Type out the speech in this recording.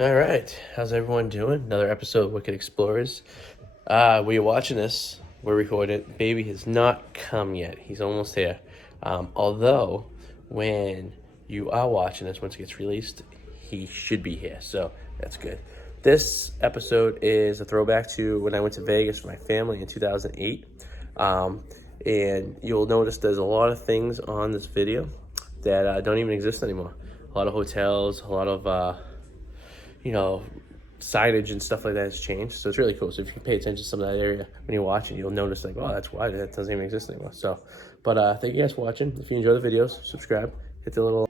All right, how's everyone doing? Another episode of Wicked Explorers. Were you watching this? We're recording it. Baby has not come yet. He's almost here. Although, when you are watching this, once it gets released, he should be here. So that's good. This episode is a throwback to when I went to Vegas with my family in 2008. And you'll notice there's a lot of things on this video that don't even exist anymore. A lot of hotels, a lot of signage and stuff like that has changed. So it's really cool. So if you can pay attention to some of that area when you're watching, you'll notice like, oh, that's why that doesn't even exist anymore. So, but thank you guys for watching. If you enjoy the videos, subscribe, hit the little